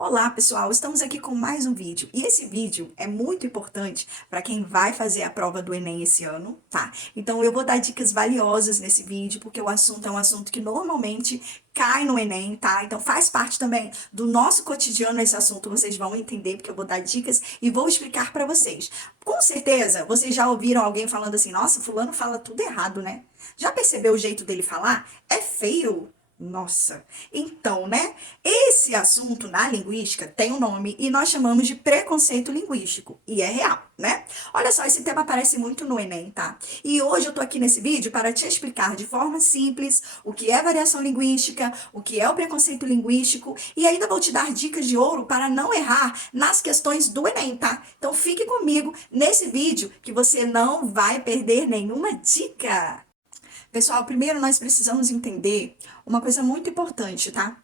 Olá pessoal, estamos aqui com mais um vídeo e esse vídeo é muito importante para quem vai fazer a prova do Enem esse ano, tá? Então eu vou dar dicas valiosas nesse vídeo porque o assunto é um assunto que normalmente cai no Enem, tá? Então faz parte também do nosso cotidiano esse assunto, vocês vão entender porque eu vou dar dicas e vou explicar para vocês. Com certeza vocês já ouviram alguém falando assim, nossa, fulano fala tudo errado, né? Já percebeu o jeito dele falar? É feio. Nossa, então, né? Esse assunto na linguística tem um nome e nós chamamos de preconceito linguístico. E é real, né? Olha só, esse tema aparece muito no Enem, tá? E hoje eu tô aqui nesse vídeo para te explicar de forma simples o que é variação linguística, o que é o preconceito linguístico e ainda vou te dar dicas de ouro para não errar nas questões do Enem, tá? Então fique comigo nesse vídeo que você não vai perder nenhuma dica. Pessoal, primeiro nós precisamos entender uma coisa muito importante, tá?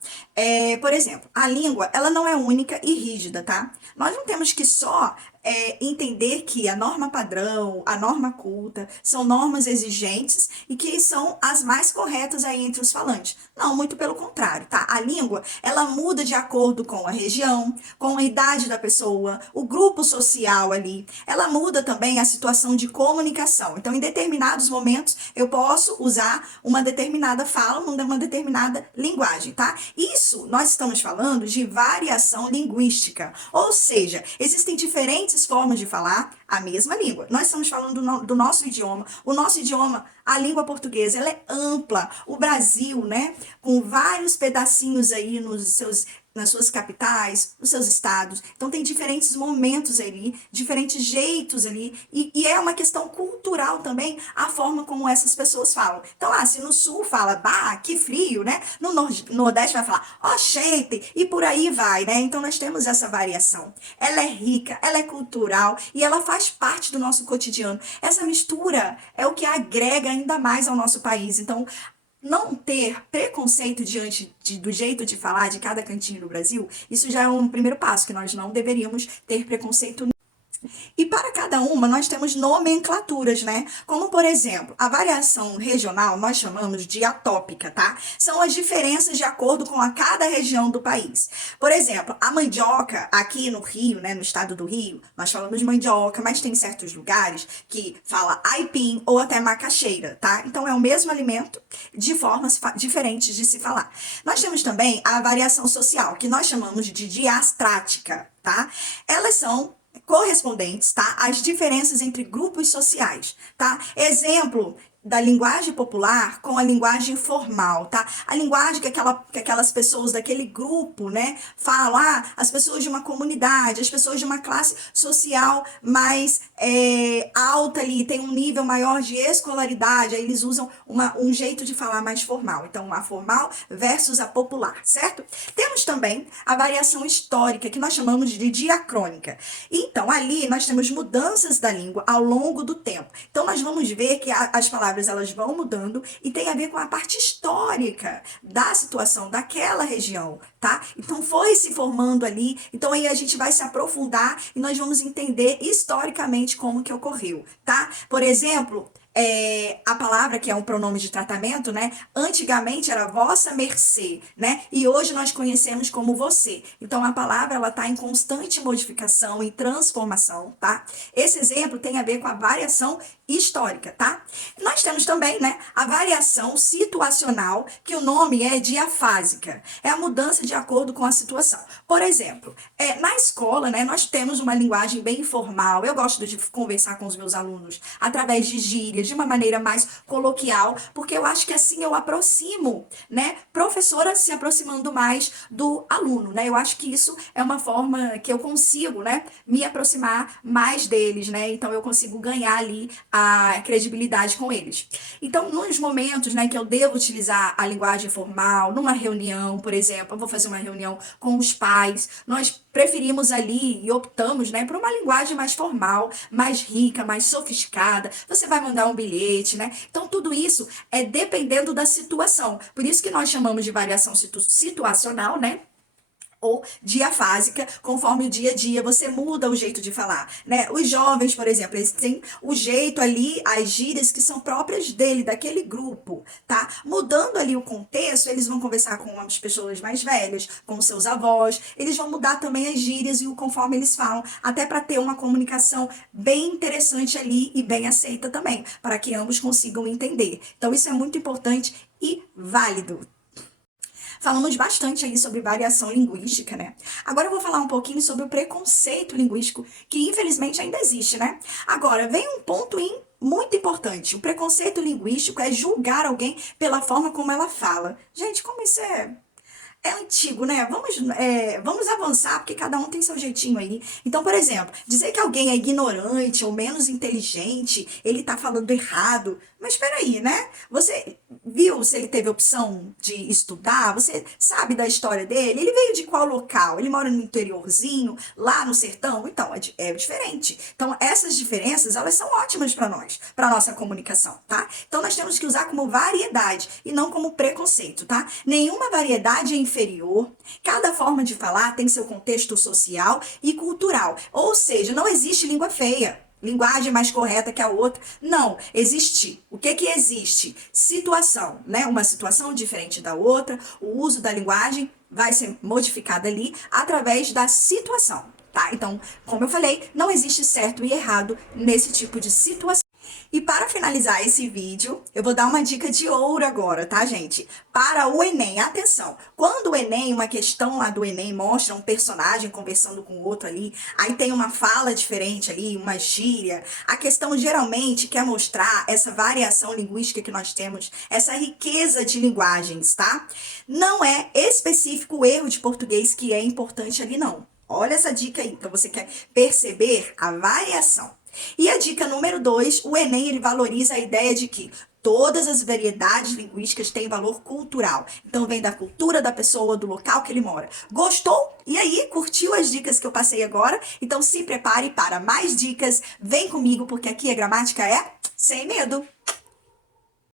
Por exemplo, a língua, ela não é única e rígida, tá? Nós não temos que só entender que a norma padrão, a norma culta, são normas exigentes e que são as mais corretas aí entre os falantes. Não, muito pelo contrário, tá? A língua, ela muda de acordo com a região, com a idade da pessoa, o grupo social ali. Ela muda também a situação de comunicação. Então, em determinados momentos, eu posso usar uma determinada fala, uma determinada linguagem, tá? Isso, nós estamos falando de variação linguística. Ou seja, existem diferentes formas de falar a mesma língua. Nós estamos falando do nosso idioma. O nosso idioma, a língua portuguesa, ela é ampla. O Brasil, né, com vários pedacinhos aí nas suas capitais, nos seus estados. Então tem diferentes momentos ali, diferentes jeitos ali, e é uma questão cultural também a forma como essas pessoas falam. Então, se no sul fala, bah, que frio, né? No nordeste vai falar, ó, gente, e por aí vai, né? Então nós temos essa variação. Ela é rica, ela é cultural e ela faz parte do nosso cotidiano. Essa mistura é o que agrega ainda mais ao nosso país. Então, não ter preconceito do jeito de falar de cada cantinho do Brasil, isso já é um primeiro passo, que nós não deveríamos ter preconceito. E para cada uma, nós temos nomenclaturas, né? Como, por exemplo, a variação regional nós chamamos de atópica, tá? São as diferenças de acordo com a cada região do país. Por exemplo, a mandioca aqui no Rio, né, no estado do Rio, nós falamos mandioca, mas tem certos lugares que fala aipim ou até macaxeira, tá? Então é o mesmo alimento de formas diferentes de se falar. Nós temos também a variação social, que nós chamamos de diastrática, tá? Elas são correspondentes, tá? As diferenças entre grupos sociais, tá? Exemplo da linguagem popular com a linguagem formal, tá? A linguagem que aquelas pessoas daquele grupo, né, falam, as pessoas de uma comunidade, as pessoas de uma classe social mais alta ali, tem um nível maior de escolaridade, aí eles usam um jeito de falar mais formal. Então, a formal versus a popular, certo? Temos também a variação histórica, que nós chamamos de diacrônica. Então, ali nós temos mudanças da língua ao longo do tempo. Então, nós vamos ver que as palavras elas vão mudando e tem a ver com a parte histórica da situação daquela região, tá? Então foi se formando ali, então aí a gente vai se aprofundar e nós vamos entender historicamente como que ocorreu, tá? Por exemplo, a palavra que é um pronome de tratamento, né? Antigamente era vossa mercê, né? E hoje nós conhecemos como você. Então a palavra ela está em constante modificação e transformação, tá? Esse exemplo tem a ver com a variação histórica, tá? Nós temos também, né, a variação situacional, que o nome é diafásica. É a mudança de acordo com a situação. Por exemplo, na escola, né, nós temos uma linguagem bem informal. Eu gosto de conversar com os meus alunos através de gírias, de uma maneira mais coloquial, porque eu acho que assim eu aproximo, né, professora se aproximando mais do aluno, né? Eu acho que isso é uma forma que eu consigo, né, me aproximar mais deles, né? Então eu consigo ganhar ali a credibilidade com eles. Então, nos momentos, né, que eu devo utilizar a linguagem formal, numa reunião, por exemplo, eu vou fazer uma reunião com os pais, nós preferimos ali e optamos, né, por uma linguagem mais formal, mais rica, mais sofisticada. Você vai mandar um bilhete, né? Então, tudo isso é dependendo da situação. Por isso que nós chamamos de variação situacional, né? ou diafásica, conforme o dia a dia você muda o jeito de falar, né? Os jovens, por exemplo, eles têm o jeito ali, as gírias que são próprias dele, daquele grupo, tá? Mudando ali o contexto, eles vão conversar com as pessoas mais velhas, com seus avós, eles vão mudar também as gírias e o conforme eles falam, até para ter uma comunicação bem interessante ali e bem aceita também, para que ambos consigam entender. Então isso é muito importante e válido. Falamos bastante aí sobre variação linguística, né? Agora eu vou falar um pouquinho sobre o preconceito linguístico, que infelizmente ainda existe, né? Agora, vem um ponto muito importante. O preconceito linguístico é julgar alguém pela forma como ela fala. Gente, como isso é antigo, né? Vamos avançar, porque cada um tem seu jeitinho aí. Então, por exemplo, dizer que alguém é ignorante ou menos inteligente, ele tá falando errado. Mas peraí, né? Você viu se ele teve opção de estudar? Você sabe da história dele? Ele veio de qual local? Ele mora no interiorzinho, lá no sertão? Então, é diferente. Então, essas diferenças, elas são ótimas para nós, para nossa comunicação, tá? Então, nós temos que usar como variedade e não como preconceito, tá? Nenhuma variedade é inferior. Cada forma de falar tem seu contexto social e cultural. Ou seja, não existe língua feia. Linguagem mais correta que a outra. Não, existe. O que que existe? Situação, né? Uma situação diferente da outra. O uso da linguagem vai ser modificado ali através da situação, tá? Então, como eu falei, não existe certo e errado nesse tipo de situação. E para finalizar esse vídeo, eu vou dar uma dica de ouro agora, tá, gente? Para o Enem, atenção! Quando o Enem, uma questão lá do Enem mostra um personagem conversando com o outro ali, aí tem uma fala diferente ali, uma gíria, a questão geralmente quer mostrar essa variação linguística que nós temos, essa riqueza de linguagens, tá? Não é específico o erro de português que é importante ali, não. Olha essa dica aí, então você quer perceber a variação. E a dica número 2, o Enem ele valoriza a ideia de que todas as variedades linguísticas têm valor cultural. Então vem da cultura da pessoa, do local que ele mora. Gostou? E aí, curtiu as dicas que eu passei agora? Então se prepare para mais dicas. Vem comigo porque aqui a gramática é sem medo.